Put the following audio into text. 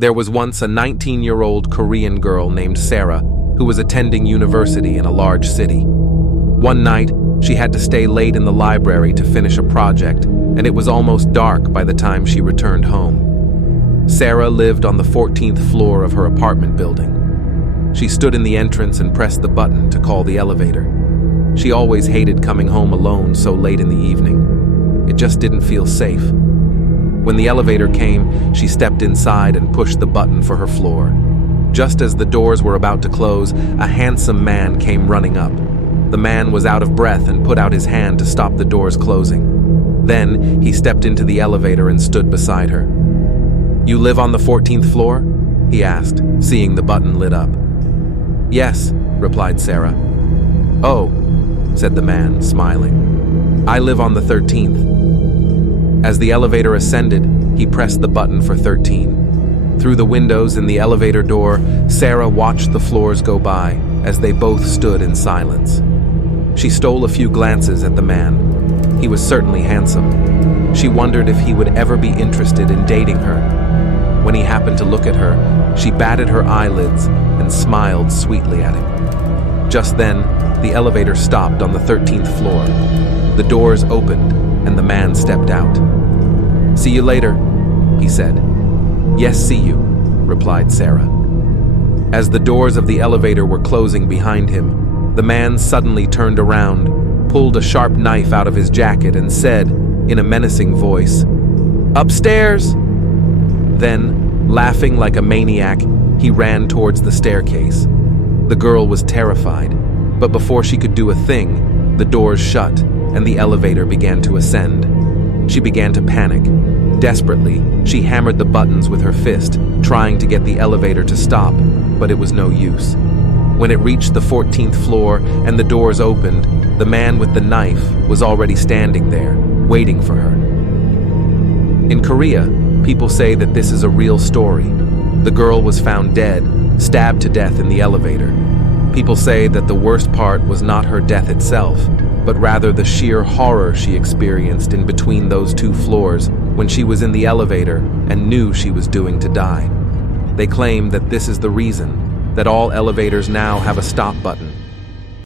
There was once a 19-year-old Korean girl named Sarah who was attending university in a large city. One night, she had to stay late in the library to finish a project, and it was almost dark by the time she returned home. Sarah lived on the 14th floor of her apartment building. She stood in the entrance and pressed the button to call the elevator. She always hated coming home alone so late in the evening. It just didn't feel safe. When the elevator came, she stepped inside and pushed the button for her floor. Just as the doors were about to close, a handsome man came running up. The man was out of breath and put out his hand to stop the doors closing. Then, he stepped into the elevator and stood beside her. "You live on the 14th floor?" he asked, seeing the button lit up. "Yes," replied Sarah. "Oh," said the man, smiling. "I live on the 13th. As the elevator ascended, he pressed the button for 13. Through the windows in the elevator door, Sarah watched the floors go by as they both stood in silence. She stole a few glances at the man. He was certainly handsome. She wondered if he would ever be interested in dating her. When he happened to look at her, she batted her eyelids and smiled sweetly at him. Just then, the elevator stopped on the 13th floor. The doors opened and the man stepped out. "See you later," he said. "Yes, see you," replied Sarah. As the doors of the elevator were closing behind him, the man suddenly turned around, pulled a sharp knife out of his jacket and said, in a menacing voice, "Upstairs!" Then, laughing like a maniac, he ran towards the staircase. The girl was terrified, but before she could do a thing, the doors shut and the elevator began to ascend. She began to panic. Desperately, she hammered the buttons with her fist, trying to get the elevator to stop, but it was no use. When it reached the 14th floor and the doors opened, the man with the knife was already standing there, waiting for her. In Korea, people say that this is a real story. The girl was found dead, stabbed to death in the elevator. People say that the worst part was not her death itself, but rather the sheer horror she experienced in between those two floors when she was in the elevator and knew she was doomed to die. They claim that this is the reason that all elevators now have a stop button,